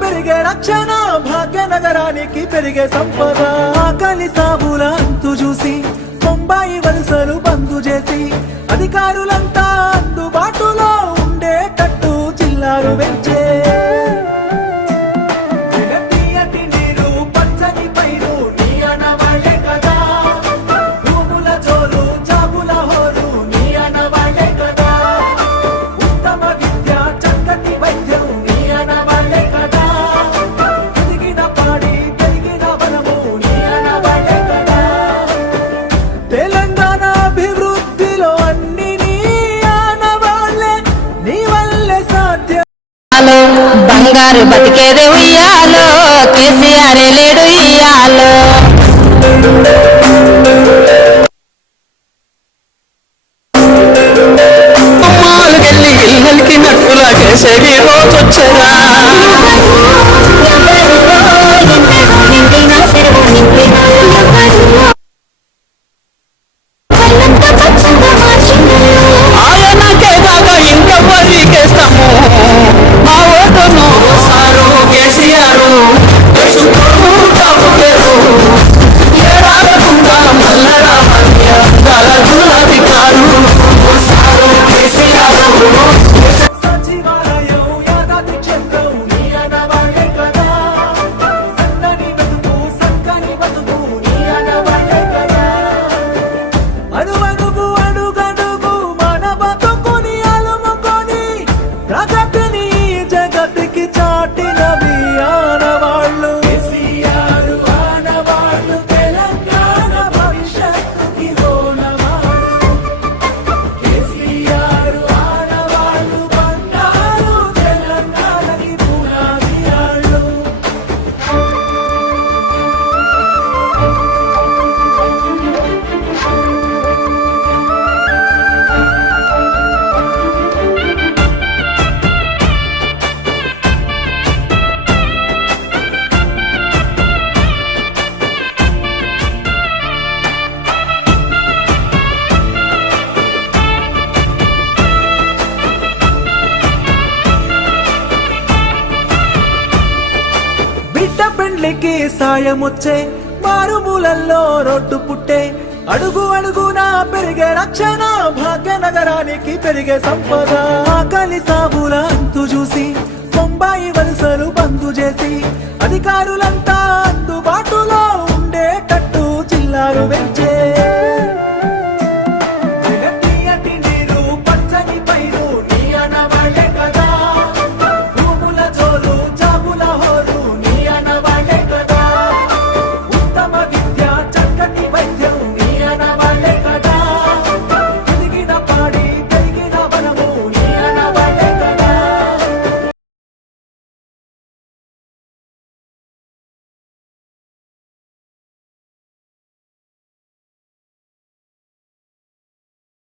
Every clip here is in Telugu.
పెరిగే రక్షణ, భాగ్యనగరానికి పెరిగే సంపద. ఆకలి సాగుల అంతు చూసి బొంబాయి వలసలు బంద్ చేసి అధికారులంతా అందుబాటులో ఉండేటట్టు జిల్లాలు పెంచే. బంగారు బతికేదే ఉయ్యాలో, కేసీఆర్ లేడు ఇయ్యాలో. అమ్మాలకెళ్ళి ఇళ్ళకి నట్టులా చేసేది రోజొచ్చరా. ఆయనకే దాకా ఇంకా వరికేస్తాము మా ఓటును. సారు కేసీఆర్ ఏడాడకుండా మల్లరా గులాబికారు. సారు కేసీఆర్ సచివాలయం యాదాద్రి క్షేత్రం నీ అనవాళ్ళే కదా. సన్నని బతుకు సక్కని బతుకు నీ అనవాళ్ళే కదా. అడుగడుగు అడుగడుగు మన బతుకుని అలుముకొని ప్రగతిని జగతికి చాటినవి ఆనవాళ్ళు. కేసీఆర్ ఆనవాళ్ళు, తెలంగాణ భవిష్యత్తుకి హోనవాళ్ళు. కేసీఆర్ ఆనవాళ్ళు, బంగారు తెలంగాణకి పునాది ఆళ్ళు. బిడ్డ పెండ్లికి సాయమొచ్చే, మారుమూలల్లో రోడ్డు పుట్టే. అడుగు అడుగునా పెరిగే రక్షణ, భాగ్యనగరానికి పెరిగే సంపద. ఆకలి సాగుల అంతు చూసి బొంబాయి వలసలు బంద్ చేసి అధికారులంతా అందుబాటులో ఉండేటట్టు జిల్లాలు పెంచే. తీయటి నీరు పచ్చని పైరు నీ అనవాళ్ళే కదా. భూముల జోరు జాబుల హోరు నీ అనవాళ్ళే కదా. ఉత్తమ విద్య చక్కటి వైద్యం నీ అనవాళ్ళే కదా. ఎదిగిన పాడి పెరిగిన వనము నీ అనవాళ్ళే కదా.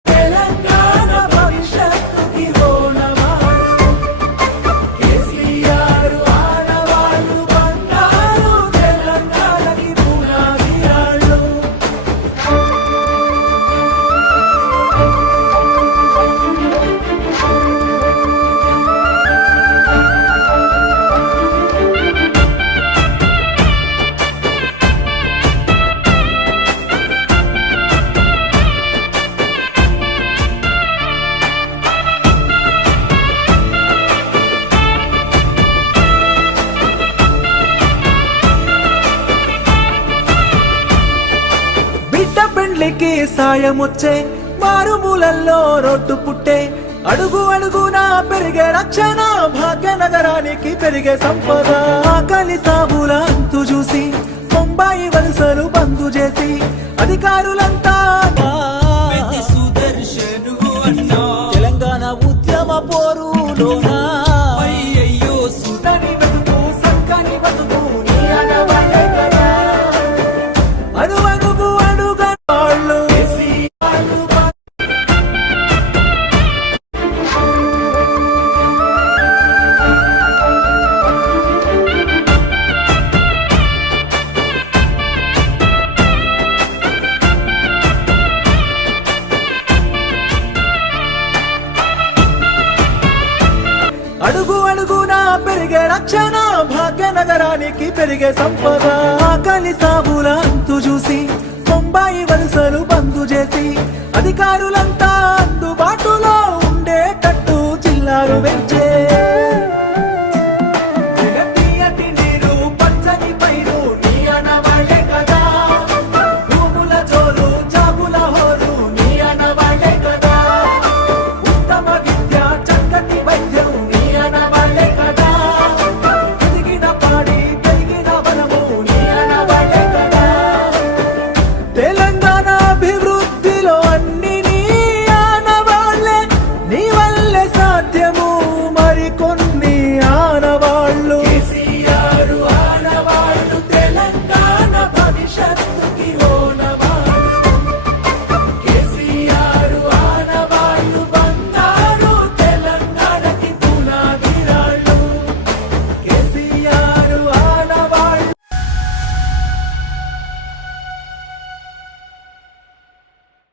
తెలంగాణ భవిష్యత్తుకి హోనవాళ్ళు. కేసీఆర్ ఆనవాళ్ళు, బంగారు తెలంగాణకి పునాది ఆళ్ళు. బిడ్డ పెండ్లికి సాయమొచ్చే, మారుమూలల్లో రోడ్డు పుట్టే. అడుగు అడుగునా పెరిగే రక్షణ, భాగ్యనగరానికి పెరిగే సంపద. ఆకలి సాగుల అంతు చూసి బొంబాయి వలసలు బంద్ చేసి అధికారులంతా సుదర్శను అన్నా తెలంగాణ ఉద్యమ పోరులోనా. అయ్యయ్యో సుతని బతుకు సక్కని బతుకు నీ అనవాళ్ళే కదా. అడుగడుగు అడుగవాళ్ళు. అడుగు అడుగునా పెరిగే రక్షణ, తరానికి పెరిగే సంపద ఆకలి సాగుల అంతు చూసి బొంబాయి వలసలు బంద్ చేసి అధికారులంతా అందుబాటులో ఉండేటట్టు జిల్లాలు పెంచే